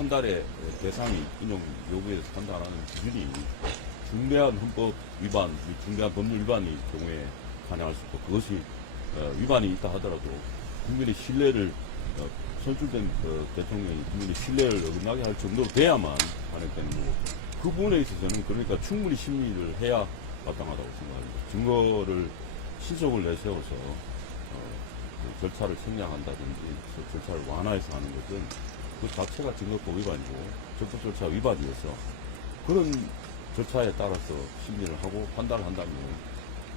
판단의 대상이 인용 요구에 대해서 판단하는 기준이 중대한 헌법 위반, 중대한 법률 위반의 경우에 관여할 수 있고, 그것이 위반이 있다 하더라도 국민의 신뢰를 선출된 대통령이 국민의 신뢰를 어긋나게 할 정도로 돼야만 관여되는 거고, 그 부분에 있어서는 그러니까 충분히 심리를 해야 마땅하다고 생각합니다. 증거를 신속을 내세워서 그 절차를 생략한다든지 절차를 완화해서 하는 것은 그 자체가 증거법 위반이고 적법 절차 위반이어서, 그런 절차에 따라서 심리를 하고 판단을 한다면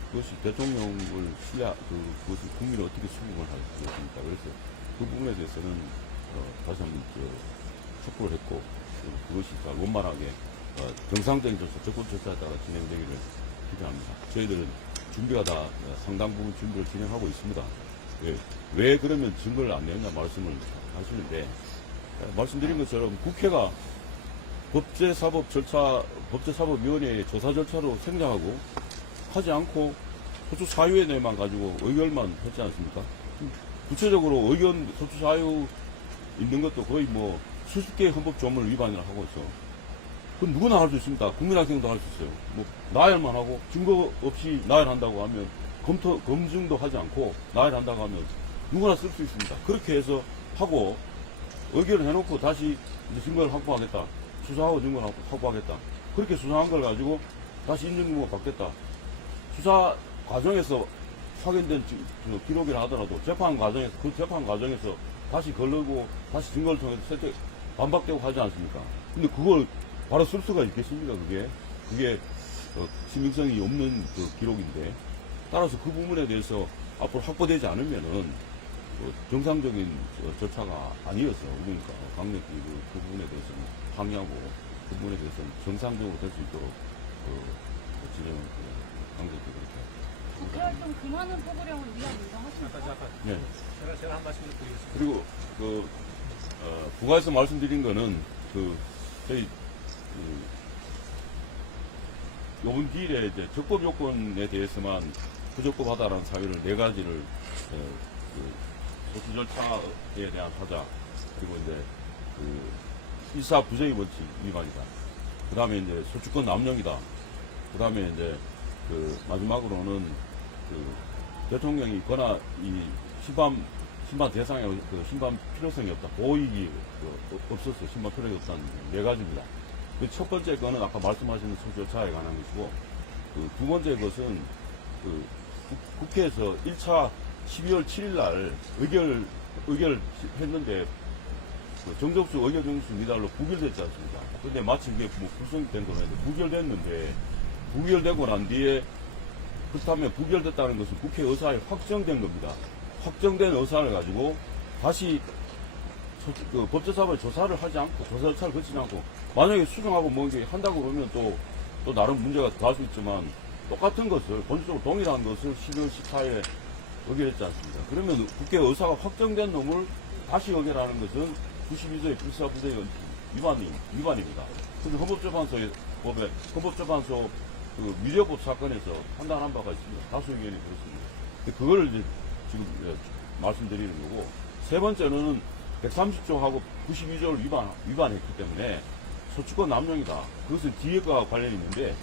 그것이 대통령을 그것이 국민이 어떻게 수긍을 할 것입니까? 그래서 그 부분에 대해서는 다시 한번 촉구를 했고, 그것이 원만하게 정상적인 절차, 적법 절차에 따라 진행되기를 기대합니다. 저희들은 준비가 다 상당 부분 준비를 진행하고 있습니다. 왜 그러면 증거를 안 내냐 말씀을 하시는데, 말씀드린 것처럼 국회가 법제사법위원회의 조사 절차로 생략하고 하지 않고 소추 사유에만 가지고 의결만 했지 않습니까? 구체적으로 의견 소추 사유 있는 것도 거의 뭐 수십 개의 헌법 조문을 위반이라 하고 있어. 그건 누구나 할 수 있습니다. 국민학생도 할 수 있어요. 뭐 나열만 하고 증거 없이 나열한다고 하면 검증도 하지 않고 나열한다고 하면 누구나 쓸 수 있습니다. 그렇게 해서 하고 의결을 해놓고 다시 이제 증거를 확보하겠다. 수사하고 증거를 확보하겠다. 그렇게 수사한 걸 가지고 다시 인정유무가 받겠다. 수사 과정에서 확인된 기록이라 하더라도 재판 과정에서 다시 걸르고 다시 증거를 통해서 반박되고 하지 않습니까? 근데 그걸 바로 쓸 수가 있겠습니까? 그게 신빙성이 없는 그 기록인데, 따라서 그 부분에 대해서 앞으로 확보되지 않으면은 정상적인 절차가 아니어서, 그러니까 강력히 그 부분에 대해서는 항의하고 그 부분에 대해서는 정상적으로 될 수 있도록 진행 강력히 그렇게. 국회 활동 그만은 포고령을 위한 요청하십니까? 네. 제가 한 말씀을 드리겠습니다. 그리고 부가에서 말씀드린 거는 저희 요번 기일에 이제 적법 요건에 대해서만 부적법하다라는 사유를 4가지를 소추 절차에 대한 하자, 그리고 이제 일사 부정의 원칙 위반이다. 그 다음에 이제 소추권 남용이다. 그 다음에 이제 마지막으로는 대통령이 이 심판 대상에 심판 필요성이 없다. 고익이 없었어. 심판 필요가 없다는 4가지입니다. 첫 번째 거는 아까 말씀하시는 소추 절차에 관한 것이고, 두 번째 것은 국회에서 1차 12월 7일 날 의결했는데 정적수 의결 정수 미달로 부결됐지 않습니까? 근데 마치 이게 뭐 불성립된 거는데 부결되고 난 뒤에, 그렇다면 부결됐다는 것은 국회 의사에 확정된 겁니다. 확정된 의사를 가지고 다시 법제사법 조사를 하지 않고, 조사 절차를 거치지 않고, 만약에 수정하고 뭐 한다고 그러면 또 나름 문제가 갈 수 있지만, 똑같은 것을, 본질적으로 동일한 것을 12월 14일에 의결했지 않습니까? 그러면 국회 의사가 확정된 놈을 다시 의결하는 것은 92조의 불사부대의 위반입니다. 그래서 헌법재판소 미래법 사건에서 판단한 바가 있습니다. 다수 의견이 그렇습니다. 그걸 이제 지금 말씀드리는 거고, 세 번째는 130조하고 92조를 위반했기 때문에 소추권 남용이다. 그것은 뒤에가 관련이 있는데,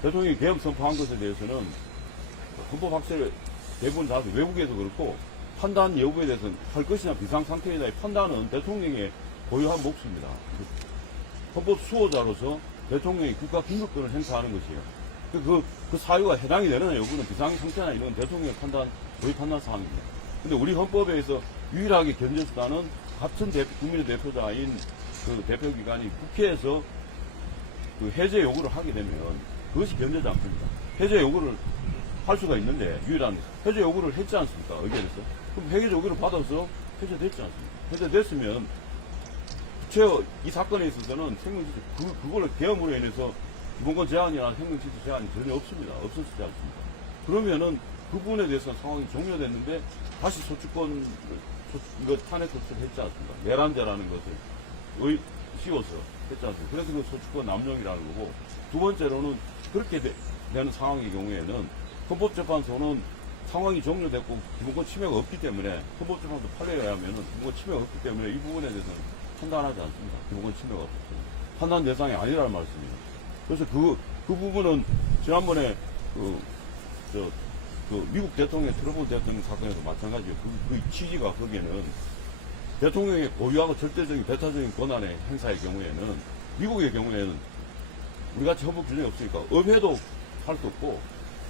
대통령이 개혁 선포한 것에 대해서는 헌법 학설 대부분 다 외국에도 그렇고, 판단 여부에 대해서는 할 것이냐 비상상태이다의 판단은 대통령의 고유한 몫입니다. 헌법 수호자로서 대통령이 국가 긴급권을 행사하는 것이에요. 그 사유가 해당이 되느냐 여부는 비상상태나 이런 대통령의 고유 판단 사항입니다. 근데 우리 헌법에서 유일하게 견제수단은 같은 국민의 대표자인 그 대표기관이 국회에서 해제 요구를 하게 되면 그것이 견제지 않습니다. 해제 요구를 할 수가 있는데, 유일한 해제 요구를 했지 않습니까? 의결에서. 그럼 해제 요구를 받아서 해제됐지 않습니까? 해제됐으면 이 사건에 있어서는 그걸로 계엄으로 인해서 기본권 제한이나 행정질서 제한이 전혀 없습니다. 없었지 않습니까? 그러면은 그 부분에 대해서 상황이 종료됐는데 다시 이거 탄핵 소추를 했지 않습니까? 내란죄라는 것을 씌워서 했지 않습니까? 그래서 그 소추권 남용이라는 거고, 두 번째로는 그렇게 되는 상황의 경우에는 헌법재판소는 상황이 종료됐고 기본권 침해가 없기 때문에, 헌법재판소 판례에 의하면 기본권 침해가 없기 때문에 이 부분에 대해서는 판단하지 않습니다. 기본 침해가 없습니다. 판단 대상이 아니라는 말씀이에요. 그래서 그 부분은 지난번에 미국 대통령, 트럼프 대통령 사건에서 마찬가지예요. 그 취지가 거기에는 대통령의 고유하고 절대적인 배타적인 권한의 행사의 경우에는, 미국의 경우에는 우리같이 헌법 규정이 없으니까 의회도 할 수 없고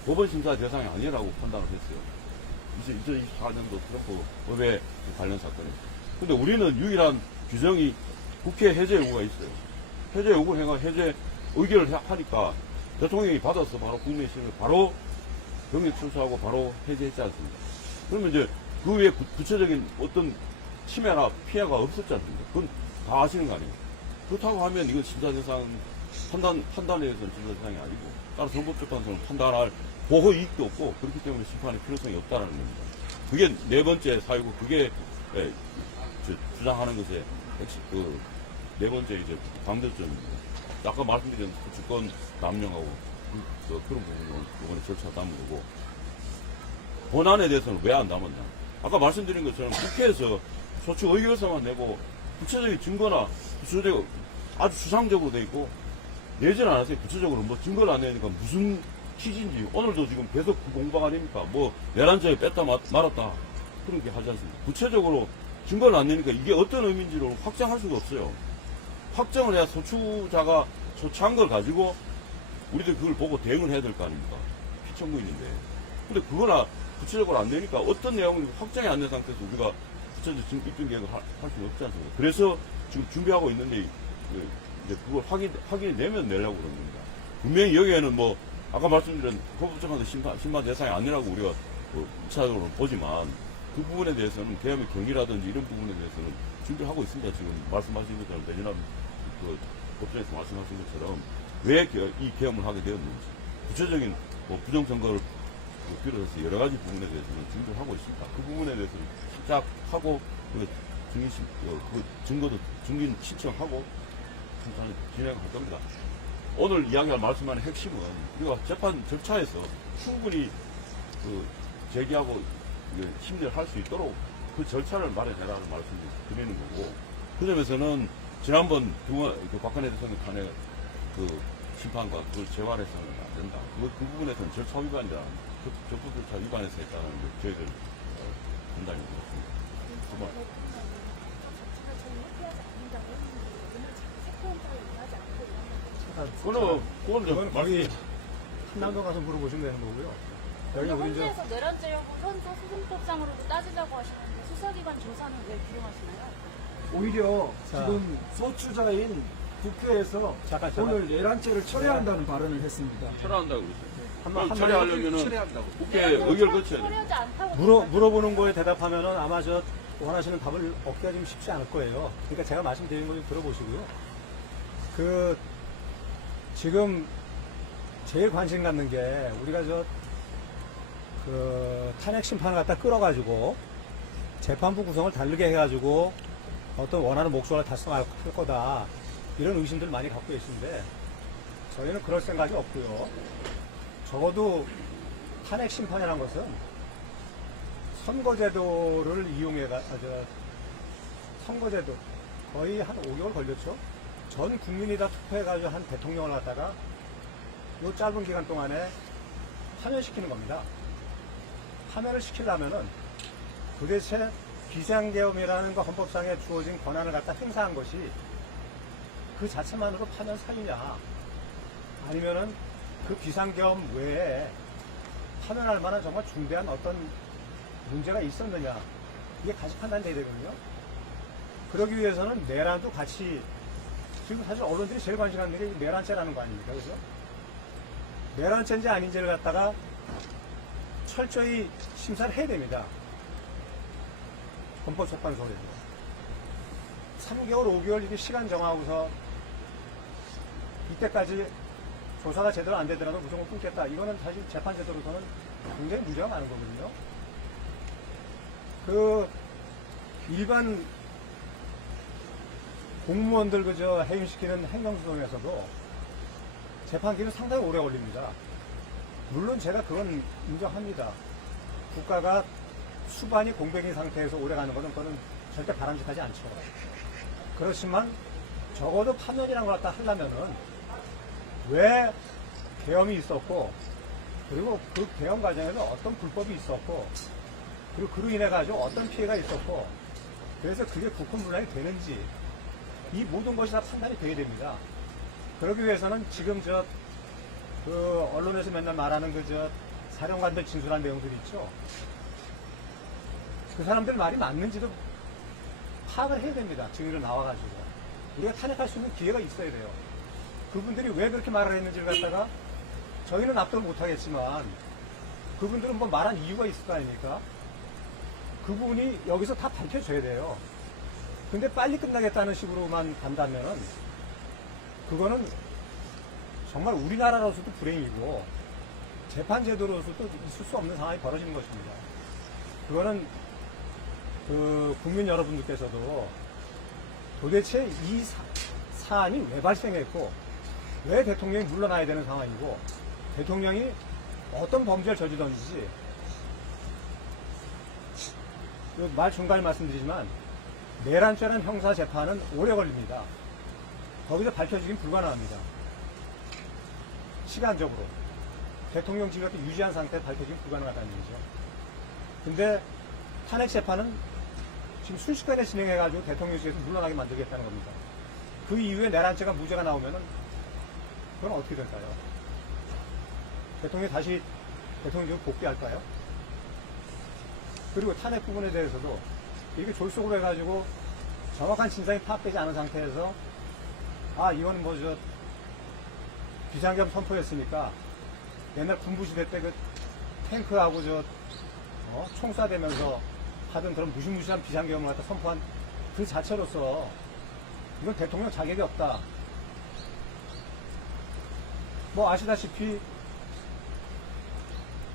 법원 심사 대상이 아니라고 판단을 했어요. 2024년도 트럼프 의회 관련 사건에. 근데 우리는 유일한 규정이 국회 해제 요구가 있어요. 해제 요구를 해가 해제 의결을 하니까 대통령이 받아서 바로 국내 시민을 바로 병력 철수하고 바로 해제했지 않습니까? 그러면 이제 그 외에 구체적인 어떤 침해나 피해가 없었지 않습니까? 그건 다 아시는 거 아니에요? 그렇다고 하면 이건 심사 대상, 판단에 대해서는 심사 대상이 아니고, 따라서 헌법재판소는 판단할 보호 이익도 없고, 그렇기 때문에 심판의 필요성이 없다라는 겁니다. 그게 네 번째 사유고, 그게 주장하는 것의 핵심, 네 번째 이제 강조점입니다. 아까 말씀드린 주권 남용하고 그런 부분은 이번에 절차 담은 거고, 본안에 대해서는 왜 안 담았냐? 아까 말씀드린 것처럼 국회에서 소추 의결서만 내고 구체적인 증거나 구체적으로 아주 추상적으로 돼 있고 내지는 않았어요. 구체적으로 뭐 증거를 안 내니까 무슨 취지인지, 오늘도 지금 계속 그 공방 아닙니까? 뭐 내란죄에 뺐다 말았다 그런 게 하지 않습니까? 구체적으로 증거를 안 내니까 이게 어떤 의미인지를 확정할 수가 없어요. 확정을 해야 소추자가 소추한 걸 가지고 우리들 그걸 보고 대응을 해야 될 거 아닙니까? 피청구인인데. 근데 그거나 구체적으로 안 되니까 어떤 내용을 확정이 안 된 상태에서 우리가 구체적 입증 계획을 할 수는 없지 않습니까? 그래서 지금 준비하고 있는데 이제 그걸 확인이 되면 내려고 그러는 겁니다. 분명히 여기에는 뭐 아까 말씀드린 헌법재판소 심판 대상이 아니라고 우리가 2차적으로 보지만 그 부분에 대해서는 계엄의 경위라든지 이런 부분에 대해서는 준비하고 있습니다. 지금 말씀하신 것처럼 내년에 법정에서 말씀하신 것처럼 왜 이 계엄을 하게 되었는지 구체적인 뭐 부정선거를 비롯해서 여러 가지 부분에 대해서는 준비를 하고 있습니다. 그 부분에 대해서는 시작하고 그 증거도 증인 신청하고 심판을 진행할 겁니다. 오늘 이야기할 말씀하는 핵심은 우리가 재판 절차에서 충분히 제기하고 심리를 할 수 있도록 그 절차를 마련해라는 말씀을 드리는 거고, 그 점에서는 지난번 박근혜 대통령 탄핵 심판과 그걸 재활해서는 안 된다. 그 부분에서는 절차 위반이다. 적법 절차 위반해서 했다는 게 저희들 판단인 것 같습니다. 그건 거기 한남동 가서 물어보시면 되는 거고요. 여기 우리 이제 헌재에서 내란죄 여부 형사소송법상으로도 따지자고 하시는데 수사기관 조사는 왜 불용하시나요? 오히려 자. 지금 소추자인 국회에서 오늘 내란죄를 철회한다는 발언을 했습니다. 철회한다고 그랬어요. 한번 철회하려면은 국회 의결 거쳐야 돼요. 처리하지 않다고 물어보는 거에 대답하면은 아마 저 원하시는 답을 얻기가 좀 쉽지 않을 거예요. 그러니까 제가 말씀드리는 거 좀 들어보시고요. 지금 제일 관심 갖는 게 우리가 탄핵 심판을 갖다 끌어가지고 재판부 구성을 다르게 해가지고 어떤 원하는 목적을 달성할 거다. 이런 의심들 많이 갖고 계시는데 저희는 그럴 생각이 없고요. 적어도 탄핵 심판이라는 것은 선거제도를 선거제도 거의 한 5개월 걸렸죠. 전 국민이 다 투표해가지고 한 대통령을 갖다가 이 짧은 기간 동안에 파면시키는 겁니다. 파면을 시키려면은 도대체 비상계엄이라는 거 헌법상에 주어진 권한을 갖다 행사한 것이 그 자체만으로 파면 사유냐, 아니면은 그 비상계엄 외에 파면할 만한 정말 중대한 어떤 문제가 있었느냐, 이게 같이 판단돼야 되거든요. 그러기 위해서는 내란도 같이, 지금 사실 언론들이 제일 관심 갖는 게 내란죄라는 거 아닙니까? 그죠? 내란죄인지 아닌지를 갖다가 철저히 심사를 해야 됩니다. 헌법재판소에서 3개월, 5개월 이렇게 시간 정하고서 이때까지 조사가 제대로 안 되더라도 무조건 끊겠다. 이거는 사실 재판제도로서는 굉장히 문제가 많은 거거든요. 일반 공무원들 해임시키는 행정소송에서도 재판기는 상당히 오래 걸립니다. 물론 제가 그건 인정합니다. 국가가 수반이 공백인 상태에서 오래 가는 것은 그거는 절대 바람직하지 않죠. 그렇지만 적어도 파면이라는 걸 갖다 하려면은 왜 계엄이 있었고, 그리고 그 계엄 과정에서 어떤 불법이 있었고, 그리고 그로 인해 가지고 어떤 피해가 있었고, 그래서 그게 국권분란이 되는지, 이 모든 것이 다 판단이 돼야 됩니다. 그러기 위해서는 지금 그 언론에서 맨날 말하는 사령관들 진술한 내용들이 있죠. 그 사람들 말이 맞는지도 파악을 해야 됩니다. 증인으로 나와가지고. 우리가 탄핵할 수 있는 기회가 있어야 돼요. 그분들이 왜 그렇게 말을 했는지를 갖다가 저희는 납득을 못하겠지만 그분들은 뭐 말한 이유가 있을 거 아닙니까? 그분이 여기서 다 밝혀줘야 돼요. 근데 빨리 끝나겠다는 식으로만 간다면은 그거는 정말 우리나라로서도 불행이고 재판제도로서도 있을 수 없는 상황이 벌어지는 것입니다. 그거는 그 국민 여러분들께서도 도대체 이 사안이 왜 발생했고 왜 대통령이 물러나야 되는 상황이고 대통령이 어떤 범죄를 저지르는지 말 중간에 말씀드리지만 내란죄라는 형사재판은 오래 걸립니다. 거기서 밝혀지긴 불가능합니다. 시간적으로. 대통령직을 유지한 상태에 밝혀지긴 불가능하다는 얘기죠. 근데 탄핵재판은 지금 순식간에 진행해가지고 대통령직에서 물러나게 만들겠다는 겁니다. 그 이후에 내란죄가 무죄가 나오면은 그건 어떻게 될까요? 대통령이 다시 대통령직을 복귀할까요? 그리고 탄핵 부분에 대해서도 이렇게 졸속으로 해가지고 정확한 진상이 파악되지 않은 상태에서 이건 비상계엄 선포했으니까 옛날 군부시대 때 그 탱크하고 총 쏴대면서 하던 그런 무시무시한 비상계엄을 갖다 선포한 그 자체로서 이건 대통령 자격이 없다. 뭐 아시다시피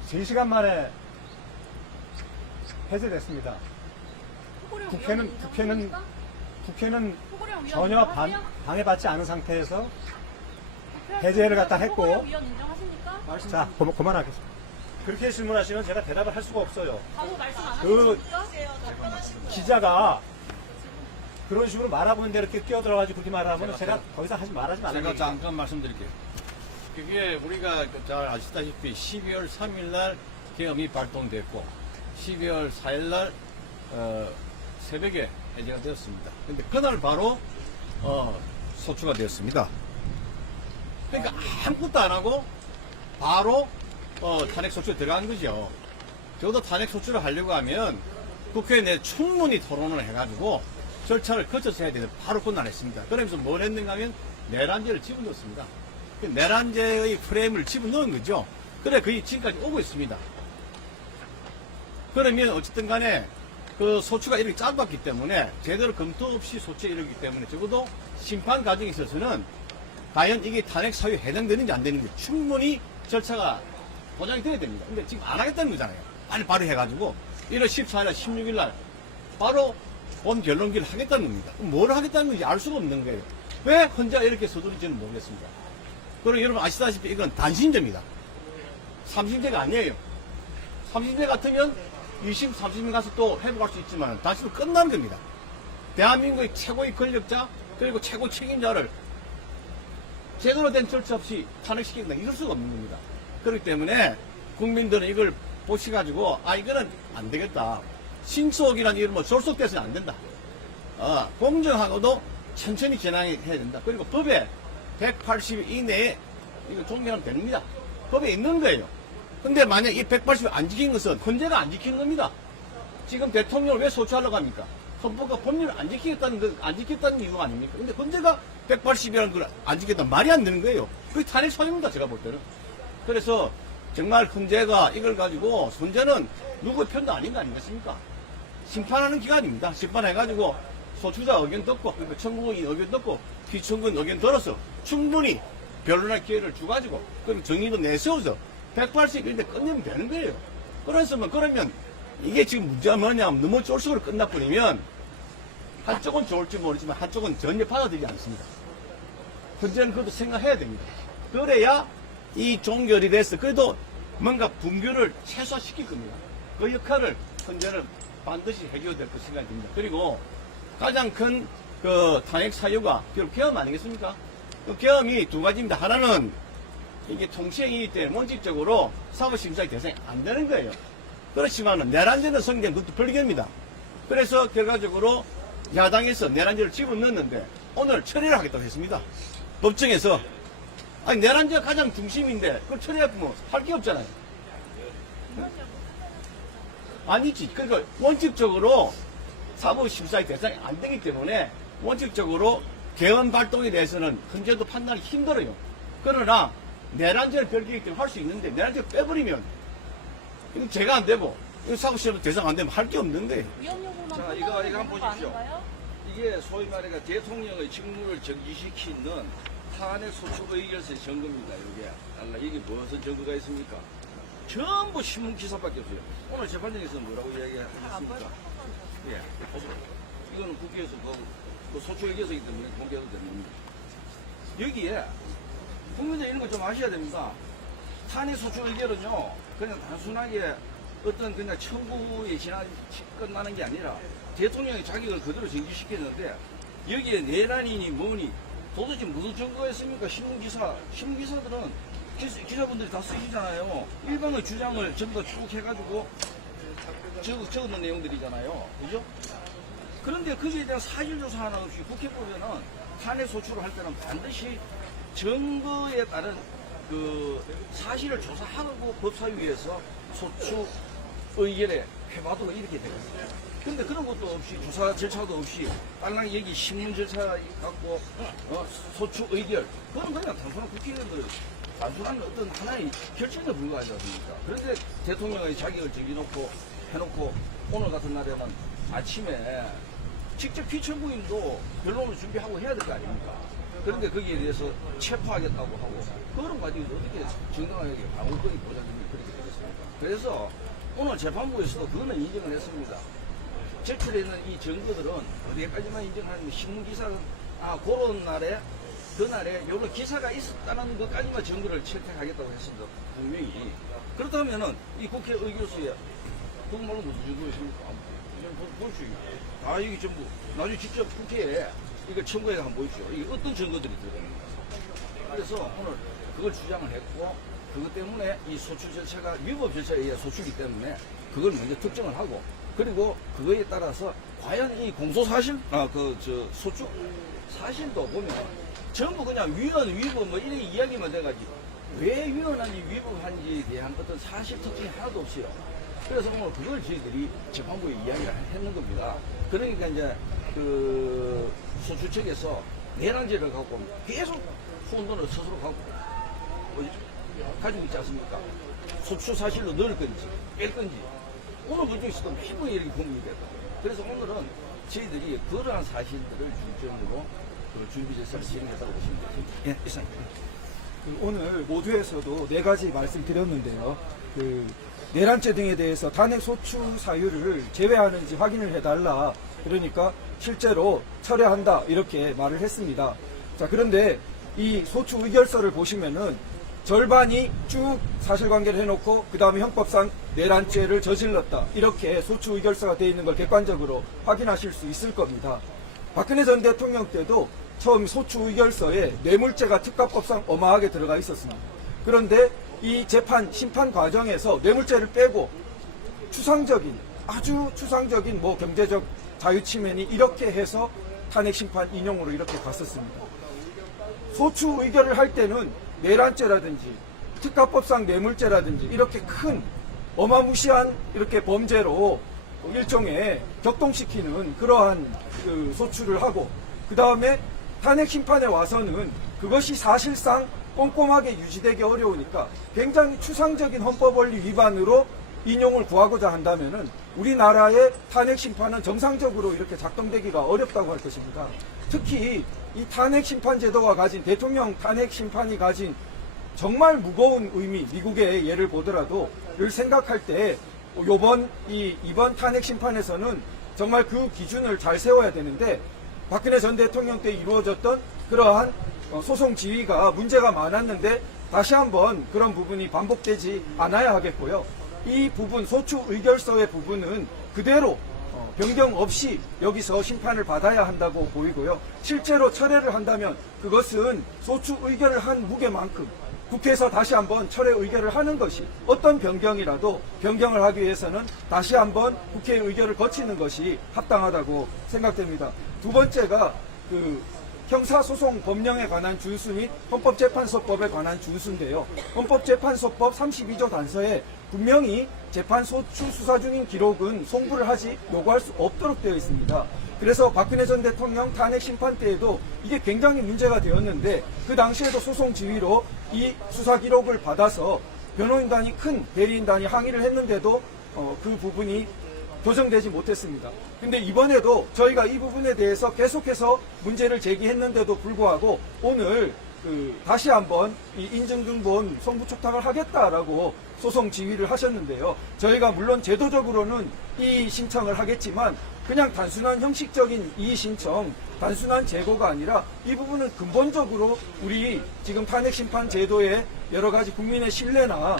3시간 만에 해제됐습니다. 국회는 전혀 방해받지 않은 상태에서 해제를 갖다 했고, 위헌 인정하십니까? 자, 그만하겠습니다. 그렇게 질문하시면 제가 대답을 할 수가 없어요. 바로 말씀 안 그 하십니까? 기자가 그런 식으로 말하고 있는데 이렇게 끼어들어가지고 그렇게 말하면 제가 더 이상 말하지 말아요. 제가 잠깐 말씀드릴게요. 그게 우리가 잘 아시다시피 12월 3일 날 계엄이 발동됐고 12월 4일 날 새벽에 해제가 되었습니다. 근데 그날 바로 소추가 되었습니다. 그러니까 아무것도 안 하고 바로 탄핵 소추에 들어간 거죠. 적어도 탄핵 소추를 하려고 하면 국회에 내 충분히 토론을 해가지고 절차를 거쳐서 해야 되는데 바로 끝나냈습니다. 그러면서 뭘 했는가 하면 내란죄를 집어넣었습니다. 내란죄의 프레임을 집어넣은 거죠. 그래 거의 지금까지 오고 있습니다. 그러면 어쨌든 간에 그 소추가 이렇게 짧았기 때문에 제대로 검토 없이 소추에 이르기 때문에 적어도 심판 과정에 있어서는 과연 이게 탄핵 사유에 해당되는지 안 되는지 충분히 절차가 보장이 돼야 됩니다. 근데 지금 안 하겠다는 거잖아요. 빨리 바로 해가지고 1월 14일, 16일 날 바로 본 결론기를 하겠다는 겁니다. 뭘 하겠다는 건지 알 수가 없는 거예요. 왜 혼자 이렇게 서두른지는 모르겠습니다. 그리고 여러분 아시다시피 이건 단신제입니다. 3심제가 아니에요. 3심제 같으면 2심, 3심 가서 또 회복할 수 있지만 단심은 끝나는 겁니다. 대한민국의 최고의 권력자 그리고 최고 책임자를 제대로 된 절차 없이 탄핵시키겠다 이럴 수가 없는 겁니다. 그렇기 때문에 국민들은 이걸 보시가지고 이거는 안 되겠다. 신속이라는 이름 졸속돼서는 안 된다. 공정하고도 천천히 진행해야 된다. 그리고 법에 180일 이내에 이거 종결하면 됩니다. 법에 있는 거예요. 근데 만약 이 180일 안 지킨 것은 헌재가 안 지킨 겁니다. 지금 대통령을 왜 소추하려고 합니까? 헌법과 법률을 안 지켰다는 이유가 아닙니까? 근데 헌재가 180이라는 걸 안 지켰다는 말이 안 되는 거예요. 그게 탄핵 소입니다. 제가 볼 때는. 그래서 정말 헌재가 이걸 가지고 헌재는 누구의 편도 아닌 거 아니겠습니까? 심판하는 기관입니다. 심판해가지고 소추자 의견 듣고 그러니까 청구인 의견 듣고 피청구인 의견 들어서 충분히 변론할 기회를 주가지고 그럼 정의도 내세워서 180일인데 끝내면 되는 거예요. 그러면 이게 지금 문제가 뭐냐면 너무 쫄속으로 끝나버리면 한쪽은 좋을지 모르지만 한쪽은 전혀 받아들이지 않습니다. 헌재는 그것도 생각해야 됩니다. 그래야 이 종결이 돼서 그래도 뭔가 분규를 최소화시킬 겁니다. 그 역할을 헌재는 반드시 해줘야 될 것 생각이 듭니다. 그리고 가장 큰 그 탄핵 사유가 결국 계엄 아니겠습니까? 그 계엄이 두 가지입니다. 하나는 이게 통치행위이기 때문에 원칙적으로 사법심사의 대상이 안 되는 거예요. 그렇지만 내란죄는 성립된 것도 불결입니다. 그래서 결과적으로 야당에서 내란죄를 집어넣었는데 오늘 처리를 하겠다고 했습니다. 법정에서. 아니 내란죄가 가장 중심인데 그걸 처리하면 할 게 없잖아요. 아니지. 그러니까 원칙적으로 사법심사의 대상이 안 되기 때문에 원칙적으로 개헌 발동에 대해서는 현재도 판단이 힘들어요. 그러나 내란죄를 별개이기 때문에 할 수 있는데 내란죄를 빼버리면 이건 죄가 안 되고 이거 사법심사 대상 안 되면 할 게 없는데. 위험 요구만 자, 이거 한번 보십시오. 이게 소위 말해 대통령의 직무를 정지시키는 탄핵 소추 의결서의 증거입니다. 이게 무슨 증거가 있습니까? 전부 신문 기사밖에 없어요. 오늘 재판장에서 뭐라고 이야기하셨습니까? 예, 보세요. 이거는 국회에서 그 소추 의결서이기 때문에 공개해도 되는 겁니다. 여기에 국민들 이런 거 좀 아셔야 됩니다. 탄핵 소추 의결은요, 그냥 단순하게 어떤 그냥 청구에 끝나는 게 아니라 대통령의 자격을 그대로 정지시켰는데 여기에 내란이니 뭐니 도대체 무슨 증거가 있습니까? 신문기사들은 기자분들이 다 쓰시잖아요. 일방의 주장을 전부 다 쭉 해가지고 적는 내용들이잖아요. 그죠? 그런데 거기에 대한 사실조사 하나 없이 국회 보면은 탄핵 소추를 할 때는 반드시 증거에 따른 그 사실을 조사하고 법사위에서 소추 의결에 해봐도 이렇게 되거든요. 근데 그런 것도 없이 조사 절차도 없이 딸랑 여기 신문 절차 갖고 소추 의결 그건 그냥 단순한 국회의원들 단순한 어떤 하나의 결정에 불과하지 않습니까? 그런데 대통령의 자격을 정해놓고 오늘 같은 날에는 아침에 직접 피청구인도 변론을 준비하고 해야 될 거 아닙니까? 그런데 거기에 대해서 체포하겠다고 하고 그런 과정에서 어떻게 정당하게 방어권이 보장되는 그렇게 되겠습니까? 그래서 오늘 재판부에서도 그거는 인정을 했습니다. 제출해 있는 이 증거들은 어디까지만 인정하는데 신문기사는 그런 날에 그날에 이런 기사가 있었다는 것까지만 증거를 채택하겠다고 했습니다. 분명히. 그렇다면은 이 국회 의결서에 그거 말고 무슨 증거 있습니까? 볼 수 있고 다 여기 전부 나중에 직접 국회에 이거 청구해 한번 보십시오. 이게 어떤 증거들이 들어갑니까? 그래서 오늘 그걸 주장을 했고 그것 때문에 이 소추 절차가 위법 절차에 의해 소추이기 때문에 그걸 먼저 특정을 하고 그리고 그거에 따라서 과연 이 공소사실, 소추 사실도 보면 전부 그냥 위헌, 위법 뭐 이런 이야기만 돼가지고 왜 위헌한지 위법한지에 대한 어떤 사실 특징이 하나도 없어요. 그래서 오늘 그걸 저희들이 재판부에 이야기를 했는 겁니다. 그러니까 이제 그 소추 측에서 내란죄를 갖고 계속 혼돈을 스스로 가지고 있지 않습니까? 소추 사실로 넣을 건지 뺄 건지 오늘 불중에서도 피부에 이렇게 공격이 됐다. 그래서 오늘은 저희들이 그러한 사실들을 중점으로 그 준비 절차를 진행했다고 보시면 됩니다. 예, 이상입니다. 오늘 모두에서도 네 가지 말씀드렸는데요. 내란죄 등에 대해서 탄핵 소추 사유를 제외하는지 확인을 해달라. 그러니까 실제로 철회한다 이렇게 말을 했습니다. 자, 그런데 이 소추 의결서를 보시면은 절반이 쭉 사실관계를 해놓고 그 다음에 형법상 내란죄를 저질렀다 이렇게 소추 의결서가 되어 있는 걸 객관적으로 확인하실 수 있을 겁니다. 박근혜 전 대통령 때도 처음 소추 의결서에 뇌물죄가 특가법상 어마하게 들어가 있었습니다. 그런데 이 재판 심판 과정에서 뇌물죄를 빼고 추상적인 아주 추상적인 뭐 경제적 자유침해니 이렇게 해서 탄핵 심판 인용으로 이렇게 갔었습니다. 소추 의결을 할 때는 내란죄라든지 특가법상 뇌물죄라든지 이렇게 큰 어마무시한 이렇게 범죄로 일종의 격동시키는 그러한 그 소추를 하고 그 다음에 탄핵 심판에 와서는 그것이 사실상 꼼꼼하게 유지되기 어려우니까 굉장히 추상적인 헌법 원리 위반으로 인용을 구하고자 한다면은 우리나라의 탄핵 심판은 정상적으로 이렇게 작동되기가 어렵다고 할 것입니다. 특히 이 탄핵 심판 제도가 가진 대통령 탄핵 심판이 가진 정말 무거운 의미, 미국의 예를 보더라도 를 생각할 때 이번 탄핵 심판에서는 정말 그 기준을 잘 세워야 되는데 박근혜 전 대통령 때 이루어졌던 그러한 소송 지휘가 문제가 많았는데 다시 한번 그런 부분이 반복되지 않아야 하겠고요. 이 부분 소추 의결서의 부분은 그대로 변경 없이 여기서 심판을 받아야 한다고 보이고요. 실제로 철회를 한다면 그것은 소추 의결을 한 무게만큼 국회에서 다시 한번 철회 의결을 하는 것이, 어떤 변경이라도 변경을 하기 위해서는 다시 한번 국회 의결을 거치는 것이 합당하다고 생각됩니다. 두 번째가 형사소송 법령에 관한 준수 및 헌법재판소법에 관한 준수인데요. 헌법재판소법 32조 단서에 분명히 재판 소추 수사 중인 기록은 송부를 하지 요구할 수 없도록 되어 있습니다. 그래서 박근혜 전 대통령 탄핵 심판 때에도 이게 굉장히 문제가 되었는데, 그 당시에도 소송 지휘로 이 수사 기록을 받아서 변호인단이, 큰 대리인단이 항의를 했는데도 그 부분이 교정되지 못했습니다. 근데 이번에도 저희가 이 부분에 대해서 계속해서 문제를 제기했는데도 불구하고 오늘 다시 한번 이 인증등본 송부 촉탁을 하겠다라고 소송 지휘를 하셨는데요. 저희가 물론 제도적으로는 이 신청을 하겠지만 그냥 단순한 형식적인 이 신청, 단순한 재고가 아니라 이 부분은 근본적으로 우리 지금 탄핵심판 제도의 여러 가지 국민의 신뢰나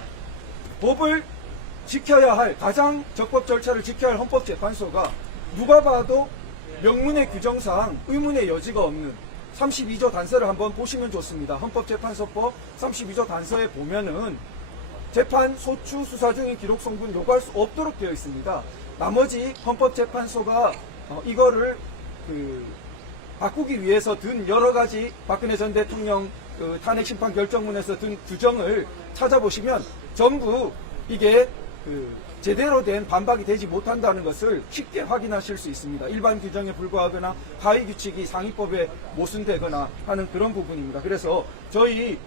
법을 지켜야 할, 가장 적법 절차를 지켜야 할 헌법재판소가 누가 봐도 명문의 규정상 의문의 여지가 없는 32조 단서를 한번 보시면 좋습니다. 헌법재판소법 32조 단서에 보면은 재판 소추 수사 중인 기록 송부는 요구할 수 없도록 되어 있습니다. 나머지 헌법재판소가 이거를 바꾸기 위해서 든 여러 가지 박근혜 전 대통령 탄핵 심판 결정문에서 든 규정을 찾아보시면 전부 이게 제대로 된 반박이 되지 못한다는 것을 쉽게 확인하실 수 있습니다. 일반 규정에 불과하거나 하위 규칙이 상위법에 모순되거나 하는 그런 부분입니다. 그래서 저희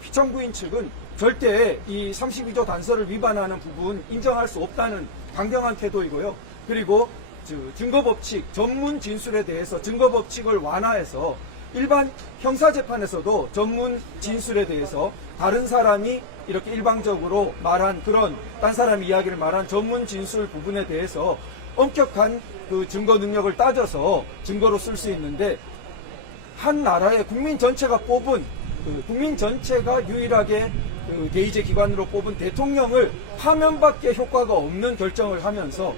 피청구인 측은 절대 이 32조 단서를 위반하는 부분 인정할 수 없다는 강경한 태도이고요. 그리고 증거법칙, 전문 진술에 대해서 증거법칙을 완화해서 일반 형사재판에서도 전문 진술에 대해서 다른 사람이 이렇게 일방적으로 말한 그런 딴 사람 이야기를 말한 전문 진술 부분에 대해서 엄격한 증거 능력을 따져서 증거로 쓸 수 있는데, 한 나라의 국민 전체가 뽑은 국민 전체가 유일하게 대의제 기관으로 뽑은 대통령을 하면밖에 효과가 없는 결정을 하면서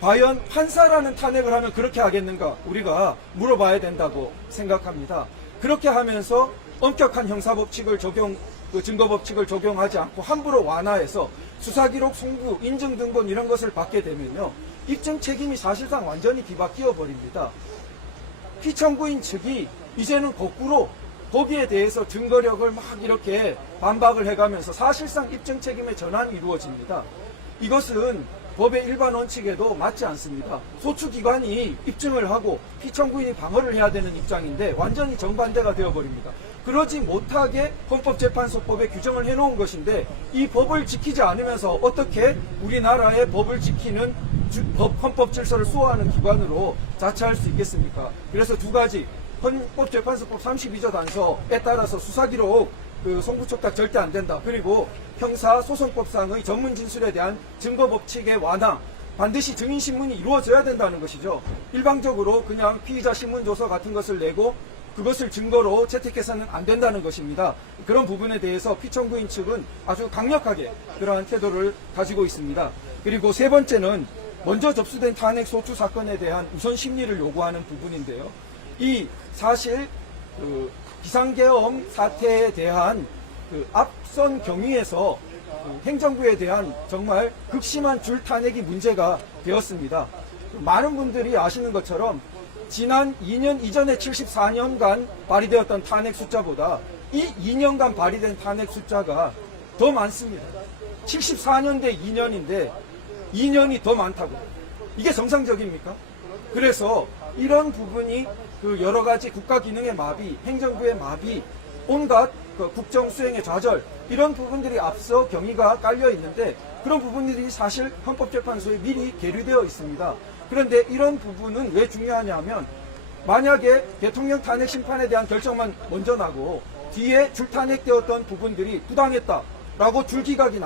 과연 판사라는 탄핵을 하면 그렇게 하겠는가, 우리가 물어봐야 된다고 생각합니다. 그렇게 하면서 엄격한 형사법칙을 증거법칙을 적용하지 않고 함부로 완화해서 수사기록 송부, 인증등본 이런 것을 받게 되면요, 입증 책임이 사실상 완전히 뒤바뀌어 버립니다. 피청구인 측이 이제는 거꾸로 거기에 대해서 증거력을 막 이렇게 반박을 해가면서 사실상 입증 책임의 전환이 이루어집니다. 이것은 법의 일반 원칙에도 맞지 않습니다. 소추기관이 입증을 하고 피청구인이 방어를 해야 되는 입장인데 완전히 정반대가 되어버립니다. 그러지 못하게 헌법재판소법에 규정을 해놓은 것인데, 이 법을 지키지 않으면서 어떻게 우리나라의 법을 지키는 헌법 질서를 수호하는 기관으로 자처할 수 있겠습니까? 그래서 두 가지, 헌법재판소법 32조 단서에 따라서 수사기록 송부촉탁 절대 안 된다. 그리고 형사소송법상의 전문 진술에 대한 증거법칙의 완화, 반드시 증인신문이 이루어져야 된다는 것이죠. 일방적으로 그냥 피의자 신문조서 같은 것을 내고 그것을 증거로 채택해서는 안 된다는 것입니다. 그런 부분에 대해서 피청구인 측은 아주 강력하게 그러한 태도를 가지고 있습니다. 그리고 세 번째는 먼저 접수된 탄핵 소추 사건에 대한 우선 심리를 요구하는 부분인데요. 이 사실 비상계엄 사태에 대한 앞선 경위에서 행정부에 대한 정말 극심한 줄탄핵이 문제가 되었습니다. 많은 분들이 아시는 것처럼 지난 2년 이전에 74년간 발의되었던 탄핵 숫자보다 이 2년간 발의된 탄핵 숫자가 더 많습니다. 74년 대 2년인데 2년이 더 많다고. 이게 정상적입니까? 그래서 이런 부분이 여러 가지 국가 기능의 마비, 행정부의 마비, 온갖 국정 수행의 좌절, 이런 부분들이 앞서 경위가 깔려 있는데 그런 부분들이 사실 헌법재판소에 미리 계류되어 있습니다. 그런데 이런 부분은 왜 중요하냐면, 만약에 대통령 탄핵 심판에 대한 결정만 먼저 나고 뒤에 줄탄핵되었던 부분들이 부당했다라고 줄기각이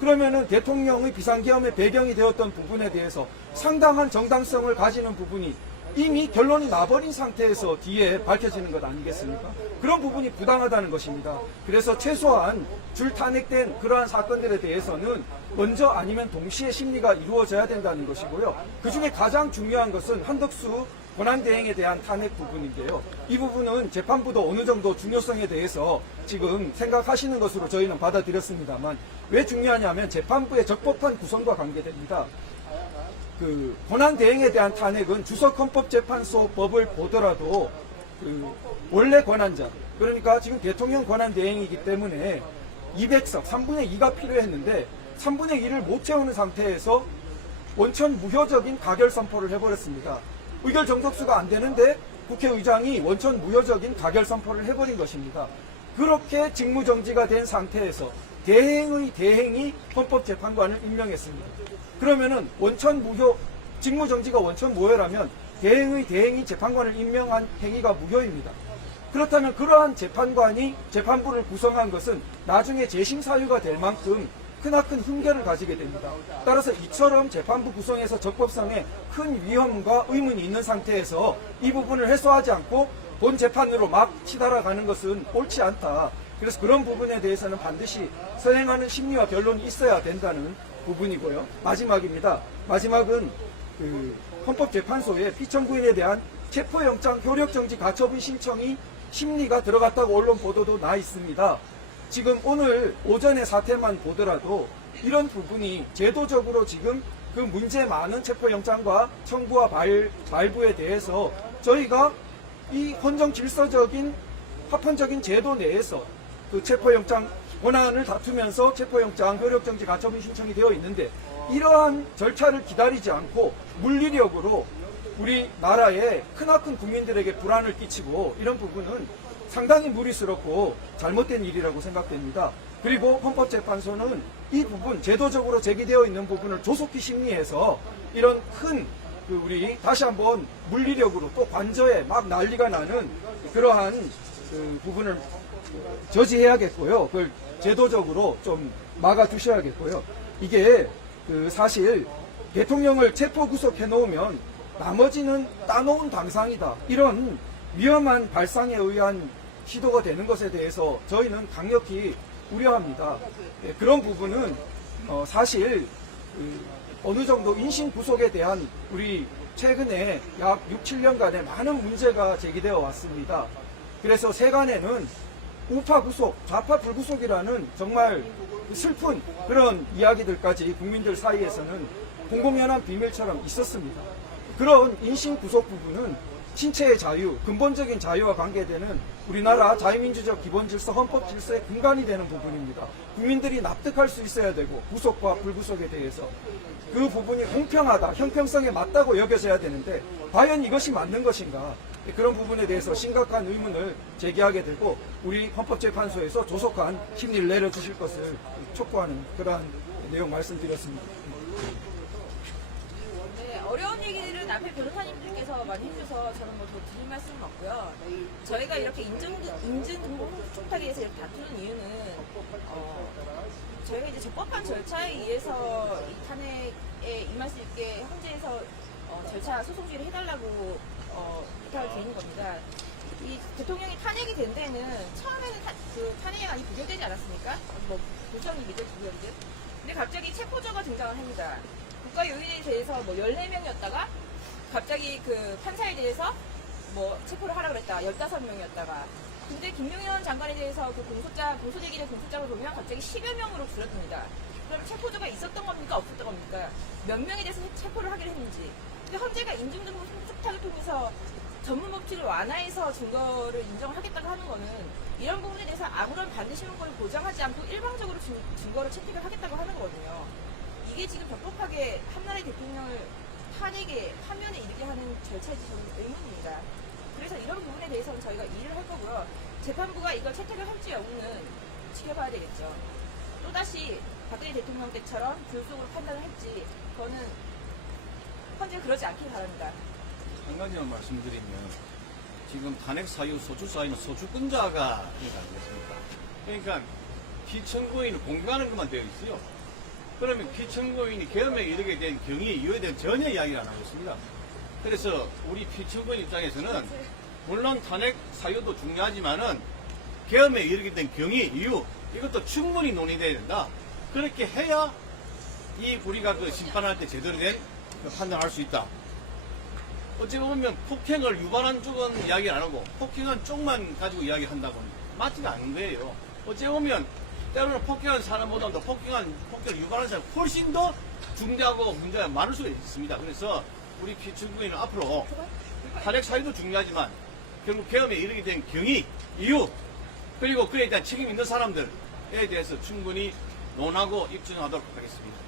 그러면은 대통령의 비상계엄의 배경이 되었던 부분에 대해서 상당한 정당성을 가지는 부분이 이미 결론이 나버린 상태에서 뒤에 밝혀지는 것 아니겠습니까? 그런 부분이 부당하다는 것입니다. 그래서 최소한 줄 탄핵된 그러한 사건들에 대해서는 먼저 아니면 동시에 심리가 이루어져야 된다는 것이고요. 그중에 가장 중요한 것은 한덕수 권한대행에 대한 탄핵 부분인데요. 이 부분은 재판부도 어느 정도 중요성에 대해서 지금 생각하시는 것으로 저희는 받아들였습니다만, 왜 중요하냐면 재판부의 적법한 구성과 관계됩니다. 그 권한대행에 대한 탄핵은 주석헌법재판소 법을 보더라도 그 원래 권한자, 그러니까 지금 대통령 권한대행이기 때문에 200석 3분의 2가 필요했는데 3분의 2를 못 채우는 상태에서 원천 무효적인 가결 선포를 해버렸습니다. 의결 정석수가 안 되는데 국회의장이 원천 무효적인 가결 선포를 해버린 것입니다. 그렇게 직무정지가 된 상태에서 대행의 대행이 헌법재판관을 임명했습니다. 그러면은 원천 무효, 직무정지가 원천 무효라면 대행의 대행이 재판관을 임명한 행위가 무효입니다. 그렇다면 그러한 재판관이 재판부를 구성한 것은 나중에 재심 사유가 될 만큼 크나큰 흠결을 가지게 됩니다. 따라서 이처럼 재판부 구성에서 적법성에 큰 위험과 의문이 있는 상태에서 이 부분을 해소하지 않고 본 재판으로 막 치달아가는 것은 옳지 않다. 그래서 그런 부분에 대해서는 반드시 선행하는 심리와 변론이 있어야 된다는 부분이고요. 마지막입니다. 마지막은 그 헌법재판소에 피청구인에 대한 체포영장 효력정지 가처분 신청이 심리가 들어갔다고 언론 보도도 나 있습니다. 지금 오늘 오전의 사태만 보더라도 이런 부분이 제도적으로 지금 그 문제 많은 체포영장과 청구와 발부에 대해서 저희가 이 헌정 질서적인 합헌적인 제도 내에서 그 체포영장 권한을 다투면서 체포영장 효력정지 가처분 신청이 되어 있는데, 이러한 절차를 기다리지 않고 물리력으로 우리나라의 크나큰 국민들에게 불안을 끼치고, 이런 부분은 상당히 무리스럽고 잘못된 일이라고 생각됩니다. 그리고 헌법재판소는 이 부분, 제도적으로 제기되어 있는 부분을 조속히 심리해서 이런 큰 우리 다시 한번 물리력으로 또 관저에 막 난리가 나는 그러한 그 부분을 저지해야겠고요. 그걸 제도적으로 좀 막아주셔야겠고요. 이게 그 사실 대통령을 체포 구속해 놓으면 나머지는 따놓은 당상이다, 이런 위험한 발상에 의한 시도가 되는 것에 대해서 저희는 강력히 우려합니다. 그런 부분은 사실 어느 정도 인신 구속에 대한 우리 최근에 약 6, 7년간의 많은 문제가 제기되어 왔습니다. 그래서 세간에는 우파 구속, 좌파 불구속이라는 정말 슬픈 그런 이야기들까지 국민들 사이에서는 공공연한 비밀처럼 있었습니다. 그런 인신 구속 부분은 신체의 자유, 근본적인 자유와 관계되는 우리나라 자유민주적 기본질서, 헌법질서의 근간이 되는 부분입니다. 국민들이 납득할 수 있어야 되고, 구속과 불구속에 대해서 그 부분이 공평하다, 형평성에 맞다고 여겨져야 되는데 과연 이것이 맞는 것인가, 그런 부분에 대해서 심각한 의문을 제기하게 되고, 우리 헌법재판소에서 조속한 심리를 내려주실 것을 촉구하는 그러한 내용 말씀드렸습니다. 네, 어려운 얘기를 앞에 변호사님들께서 많이 해주셔서 저는 뭐 더 드릴 말씀은 없고요. 저희가 이렇게 인증등록 촉탁에 대해서 이렇게 다투는 이유는 저희가 이제 적법한 절차에 의해서 이 탄핵에 임할 수 있게 헌재에서 절차 소송지를 해달라고 부탁을 드리는 겁니다. 이 대통령이 탄핵이 된 데는 처음에는 그 탄핵안이 부결되지 않았습니까? 뭐 도청이든 부결이든. 근데 갑자기 체포자가 등장을 합니다. 국가 요인에 대해서 뭐 14명이었다가 갑자기 그 판사에 대해서 뭐 체포를 하라 그랬다. 15명이었다가. 근데 김용현 장관에 대해서 그 공소 제기된 공소장을 보면 갑자기 10여 명으로 줄어듭니다. 그럼 체포자가 있었던 겁니까? 없었던 겁니까? 몇 명에 대해서 체포를 하기로 했는지. 근데 헌재가 인증등록 촉탁을 통해서 전문 법칙을 완화해서 증거를 인정을 하겠다고 하는 거는 이런 부분에 대해서 아무런 반대 신문권을 보장하지 않고 일방적으로 증거를 채택을 하겠다고 하는 거거든요. 이게 지금 적법하게 한나라의 대통령을 탄핵에 파면에 이르게 하는 절차인지 저는 의문입니다. 그래서 이런 부분에 대해서는 저희가 일을 할 거고요. 재판부가 이걸 채택을 할지 여부는 지켜봐야 되겠죠. 또다시 박근혜 대통령 때처럼 불속으로 판단을 할지 그거는 헌재가 그러지 않길 바랍니다. 한 가지만 말씀드리면 지금 탄핵 사유, 소추 사유는 소추권자가 있지 않겠습니까? 그러니까 피청구인을 공개하는 것만 되어 있어요. 그러면 피청구인이 계엄에 이르게 된 경위에 이유에 대한 전혀 이야기를 안 하고 있습니다. 그래서 우리 피청구인 입장에서는 물론 탄핵 사유도 중요하지만은 계엄에 이르게 된 경위, 이유 이것도 충분히 논의돼야 된다. 그렇게 해야 이 우리가 그 심판할 때 제대로 된 그 판단할 수 있다. 어찌 보면 폭행을 유발한 쪽은 이야기 안 하고 폭행한 쪽만 가지고 이야기한다고는 맞지가 않는 거예요. 어찌 보면 때로는 폭행한 사람보다도 폭행을 유발한 사람이 훨씬 더 중대하고 문제가 많을 수가 있습니다. 그래서 우리 피청구인은 앞으로 탄핵 사유도 중요하지만 결국 계엄에 이르게 된 경위, 이유 그리고 그에 대한 책임 있는 사람들에 대해서 충분히 논하고 입증하도록 하겠습니다.